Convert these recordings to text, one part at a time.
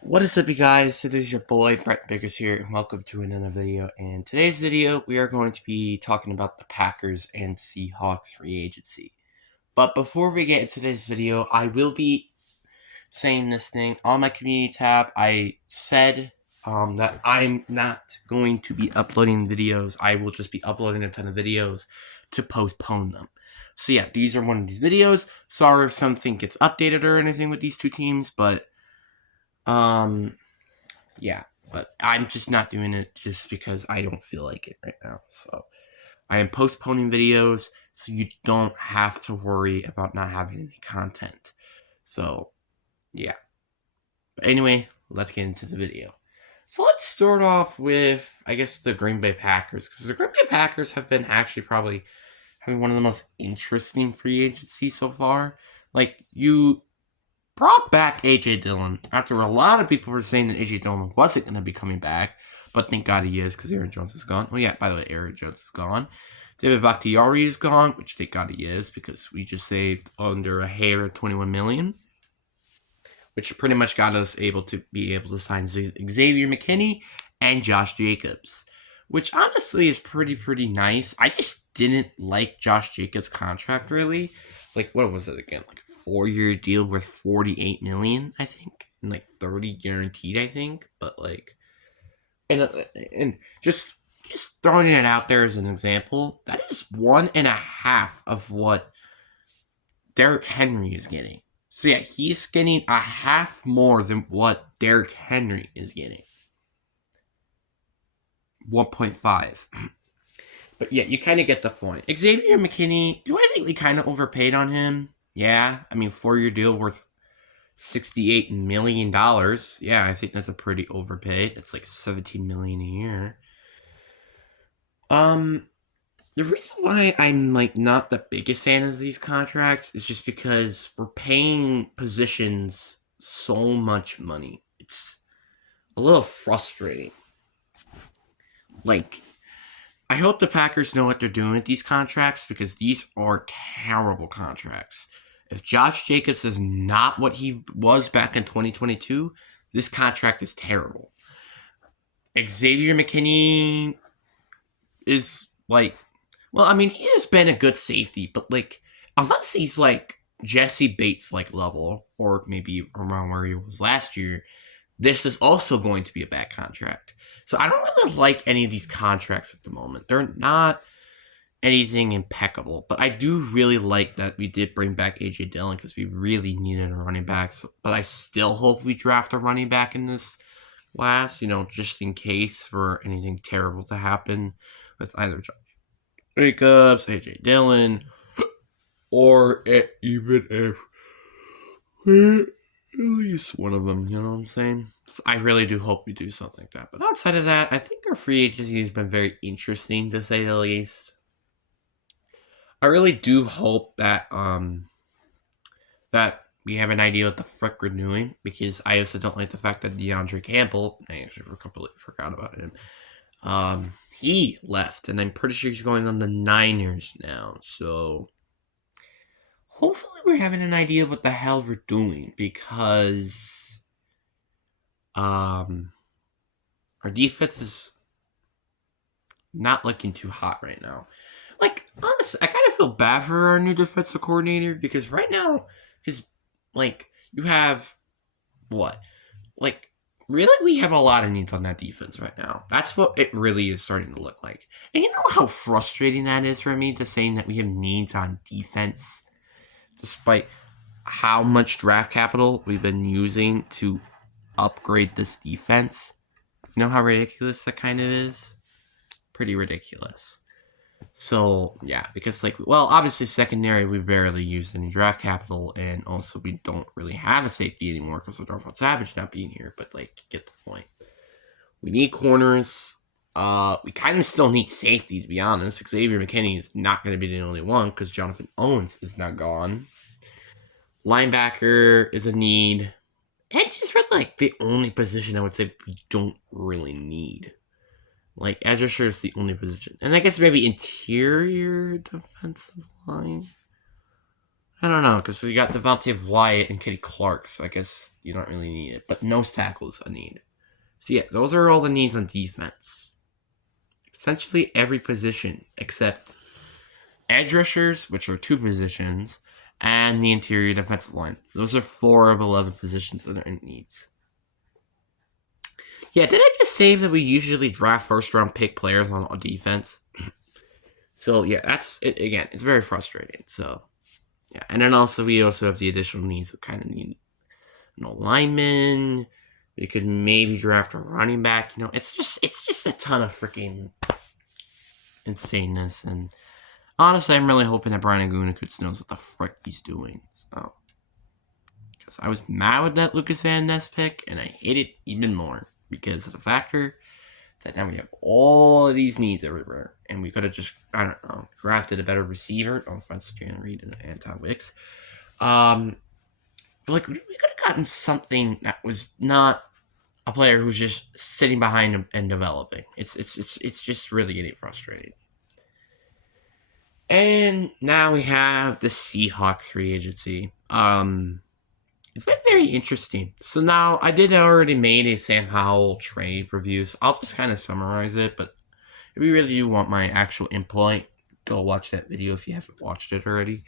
What is up, you guys? It is your boy Brett Biggers here, and welcome to another video. In today's video, we are going to be talking about the Packers and Seahawks free agency. But before we get into today's video, I will be saying this thing on my community tab. I said that I'm not going to be uploading videos. I will just be uploading a ton of videos to postpone them. So yeah, these are one of these videos. Sorry if something gets updated or anything with these two teams, but yeah, but I'm just not doing it just because I don't feel like it right now. So I am postponing videos so you don't have to worry about not having any content. So yeah. But anyway, let's get into the video. So let's start off with, I guess, the Green Bay Packers, because the Green Bay Packers have been actually probably having one of the most interesting free agencies so far. Like, you brought back A.J. Dillon after a lot of people were saying that A.J. Dillon wasn't going to be coming back, but thank God he is because Aaron Jones is gone. Oh yeah, by the way, Aaron Jones is gone. David Bakhtiari is gone, which thank God he is because we just saved under a hair of $21 million, which pretty much got us able to sign Xavier McKinney and Josh Jacobs, which honestly is pretty nice. I just didn't like Josh Jacobs' contract really. Like, what was it again? Like, 4-year deal worth $48 million, I think, and like 30 guaranteed, I think. But like, and just throwing it out there as an example, that is 1.5 of what Derrick Henry is getting. So yeah, he's getting a half more than what Derrick Henry is getting. 1.5. But yeah, you kind of get the point. Xavier McKinney, do I think we kind of overpaid on him? Yeah, I mean, 4-year deal worth $68 million. Yeah, I think that's a pretty overpay. It's like $17 million a year. The reason why I'm like not the biggest fan of these contracts is just because we're paying positions so much money. It's a little frustrating. Like, I hope the Packers know what they're doing with these contracts because these are terrible contracts. If Josh Jacobs is not what he was back in 2022, this contract is terrible. Xavier McKinney is like, well, I mean, he has been a good safety, but like, unless he's like Jesse Bates like level, or maybe around where he was last year, this is also going to be a bad contract. So I don't really like any of these contracts at the moment. They're not anything impeccable, but I do really like that we did bring back A.J. Dillon because we really needed a running back. So, but I still hope we draft a running back in this class, just in case for anything terrible to happen with either Josh Jacobs, A.J. Dillon, or even if at least one of them, you know what I'm saying? So I really do hope we do something like that. But outside of that, I think our free agency has been very interesting, to say the least. I really do hope that that we have an idea what the frick we're doing, because I also don't like the fact that DeAndre Campbell, I actually completely forgot about him, he left, and I'm pretty sure he's going on the Niners now. So hopefully we're having an idea of what the hell we're doing, because our defense is not looking too hot right now. Like, honestly, I kind of feel bad for our new defensive coordinator, because right now, you have, what? Like, really, we have a lot of needs on that defense right now. That's what it really is starting to look like. And you know how frustrating that is for me, to saying that we have needs on defense, despite how much draft capital we've been using to upgrade this defense? You know how ridiculous that kind of is? Pretty ridiculous. So, yeah, because, obviously secondary, we barely used any draft capital, and also we don't really have a safety anymore because of Darvon Savage not being here, but, get the point. We need corners. We kind of still need safety, to be honest. Xavier McKinney is not going to be the only one because Jonathan Owens is not gone. Linebacker is a need. Edge is really, the only position I would say we don't really need. Edge rusher is the only position. And I guess maybe interior defensive line. I don't know, because you got Devontae Wyatt and Kenny Clark, so I guess you don't really need it. But nose tackle is a need. So yeah, those are all the needs on defense. Essentially every position except edge rushers, which are 2 positions, and the interior defensive line. Those are 4 of 11 positions that are in needs. Yeah, did I just say that we usually draft first round pick players on defense? So yeah, that's it. Again, it's very frustrating. So yeah, and then we also have the additional needs of kind of need linemen. We could maybe draft a running back. It's just a ton of freaking insaneness. And honestly, I'm really hoping that Brian Gutekunst knows what the frick he's doing. So, because I was mad with that Lucas Van Ness pick, and I hate it even more because of the factor that now we have all of these needs everywhere, and we could have just, I don't know, drafted a better receiver. No offense to Jalen Reed and Anton Wicks. But we could have gotten something that was not a player who's just sitting behind him and developing. It's just really getting frustrating. And now we have the Seahawks free agency. It's been very interesting. So now I did already made a Sam Howell trade review, so I'll just kind of summarize it. But if you really do want my actual input, go watch that video if you haven't watched it already.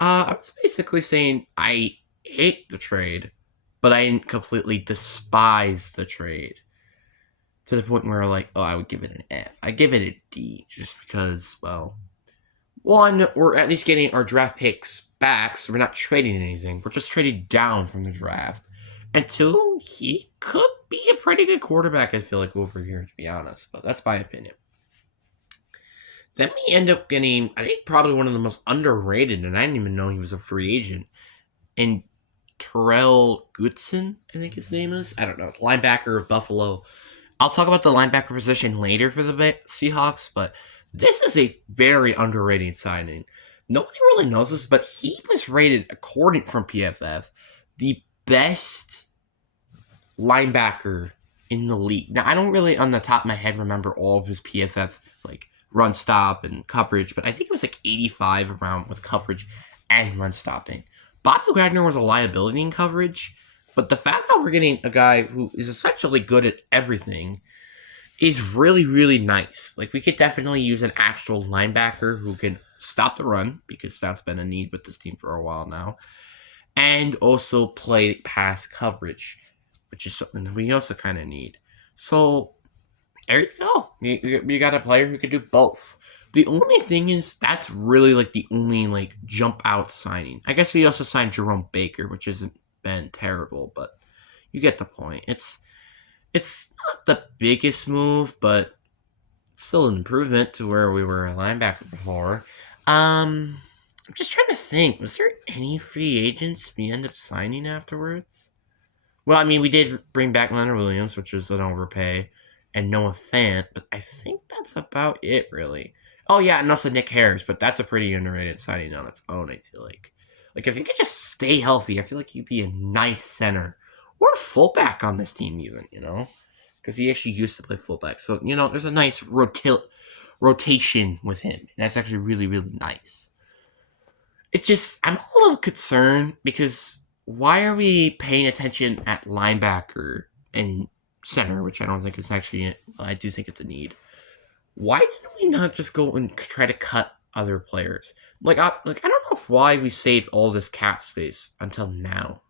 I was basically saying I hate the trade, but I didn't completely despise the trade. To the point where I would give it an F. I give it a D just because, well, one, we're at least getting our draft picks back, so we're not trading anything. We're just trading down from the draft. And 2, he could be a pretty good quarterback, I feel like, over here, to be honest. But that's my opinion. Then we end up getting, I think, probably one of the most underrated, and I didn't even know he was a free agent, and Terrell Goodson, I think his name is. I don't know. Linebacker of Buffalo. I'll talk about the linebacker position later for the Seahawks, but this is a very underrated signing. Nobody really knows this, but he was rated, according from PFF, the best linebacker in the league. Now, I don't really, on the top of my head, remember all of his PFF run stop and coverage, but I think it was 85 around with coverage and run stopping. Bobby Wagner was a liability in coverage, but the fact that we're getting a guy who is essentially good at everything is really, really nice. We could definitely use an actual linebacker who can stop the run, because that's been a need with this team for a while now, and also play pass coverage, which is something that we also kind of need. So, there you go. You got a player who could do both. The only thing is, that's really the only jump out signing. I guess we also signed Jerome Baker, which hasn't been terrible, but you get the point. It's not the biggest move, but it's still an improvement to where we were a linebacker before. I'm just trying to think. Was there any free agents we end up signing afterwards? Well, I mean, we did bring back Leonard Williams, which was an overpay, and Noah Fant, but I think that's about it, really. Oh, yeah, and also Nick Harris, but that's a pretty underrated signing on its own, I feel like. If you could just stay healthy, I feel like you'd be a nice center. Or fullback on this team, even, because he actually used to play fullback. So, there's a nice rotation with him. And that's actually really, really nice. It's just, I'm a little concerned because why are we paying attention at linebacker and center, which I don't think is actually, I do think it's a need. Why didn't we not just go and try to cut other players? I don't know why we saved all this cap space until now.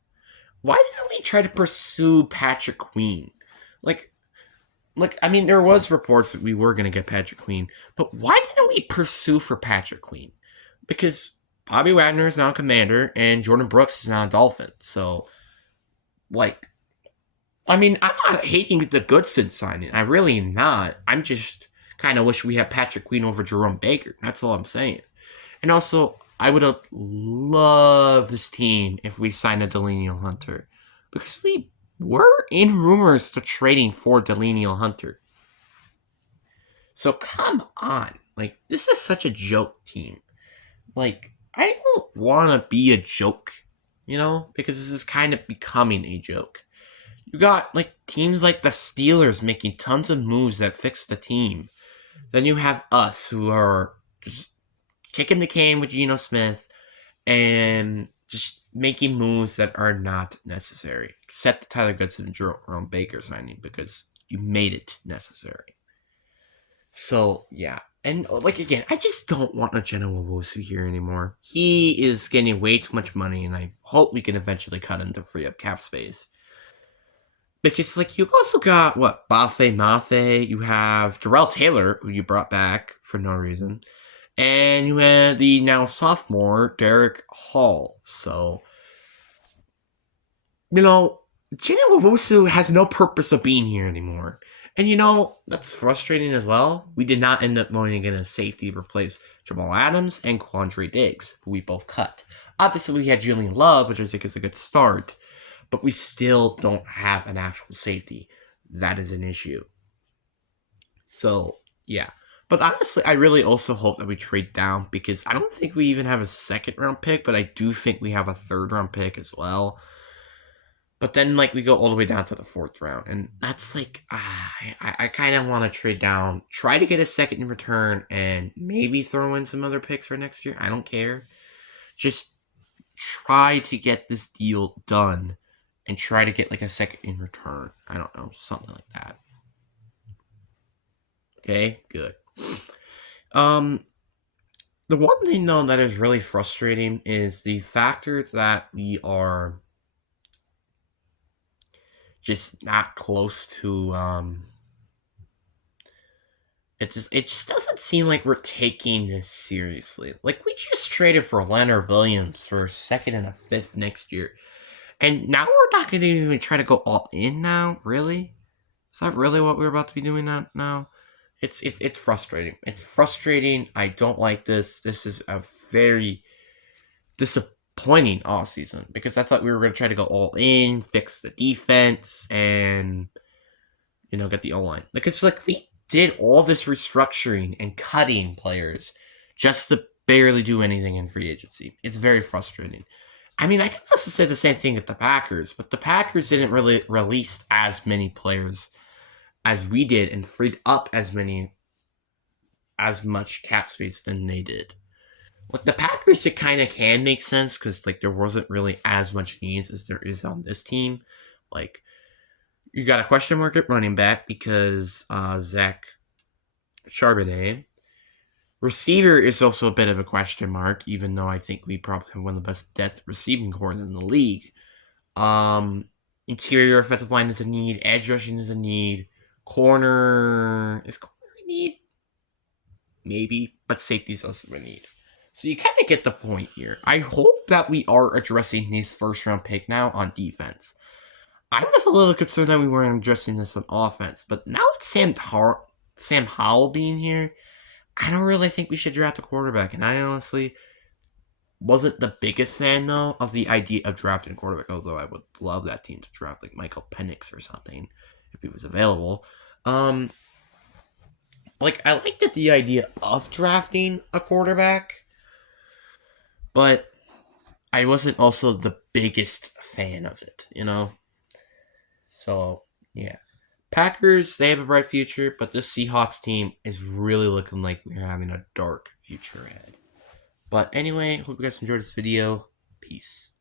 Why didn't we try to pursue Patrick Queen? I mean, there was reports that we were going to get Patrick Queen, but why didn't we pursue for Patrick Queen? Because Bobby Wagner is now a Commander, and Jordan Brooks is now a Dolphin. So, I mean, I'm not hating the Goodson signing. I really am not. I'm just kind of wish we had Patrick Queen over Jerome Baker. That's all I'm saying. And also, I would have loved this team if we signed a Danielle Hunter. Because we were in rumors to trading for Danielle Hunter. So come on. This is such a joke team. I don't want to be a joke, because this is kind of becoming a joke. You got, teams like the Steelers making tons of moves that fix the team. Then you have us, who are just kicking the can with Geno Smith, and just making moves that are not necessary. Except the Tyler Goodson and Jerome Baker signing because you made it necessary. So yeah, and like again, I just don't want a Genoa Wosu here anymore. He is getting way too much money, and I hope we can eventually cut him to free up cap space. Because like you also got what Bafe Mafe, you have Darrell Taylor, who you brought back for no reason, and you had the now sophomore Derek Hall. So you know, Gino Owusu has no purpose of being here anymore. And that's frustrating as well. We did not end up going to get a safety to replace Jamal Adams and Quandre Diggs, who we both cut. Obviously, we had Julian Love, which I think is a good start, but we still don't have an actual safety. That is an issue. So, yeah. But honestly, I really also hope that we trade down because I don't think we even have a second round pick, but I do think we have a third round pick as well. But then, like, we go all the way down to the fourth round, and that's like, I kind of want to trade down, try to get a second in return, and maybe throw in some other picks for next year. I don't care. Just try to get this deal done, and try to get like a second in return. I don't know, something like that. Okay, good. Um, the one thing though that is really frustrating is the factor that we are just not close to it just doesn't seem like we're taking this seriously. Like we just traded for Leonard Williams for a second and a fifth next year. And now we're not gonna even try to go all in now, really? Is that really what we're about to be doing now? It's frustrating. It's frustrating. I don't like this. This is a very disappointing offseason because I thought we were gonna try to go all in, fix the defense, and get the O line. Because like we did all this restructuring and cutting players just to barely do anything in free agency. It's very frustrating. I mean, I can also say the same thing with the Packers, but the Packers didn't really release as many players as we did and freed up as much cap space than they did. With the Packers, it kind of can make sense because like there wasn't really as much needs as there is on this team. Like you got a question mark at running back because Zach Charbonnet. Receiver is also a bit of a question mark, even though I think we probably have one of the best depth receiving cores in the league. Interior offensive line is a need. Edge rushing is a need. Corner is a need? Maybe, but safety is also a need. So you kind of get the point here. I hope that we are addressing this first round pick now on defense. I was a little concerned that we weren't addressing this on offense, but now with Sam Howell being here, I don't really think we should draft a quarterback. And I honestly wasn't the biggest fan, though, of the idea of drafting a quarterback, although I would love that team to draft, like, Michael Penix or something, if he was available. I liked the idea of drafting a quarterback, but I wasn't also the biggest fan of it, So, yeah. Packers, they have a bright future, but this Seahawks team is really looking like we're having a dark future ahead. But anyway, hope you guys enjoyed this video. Peace.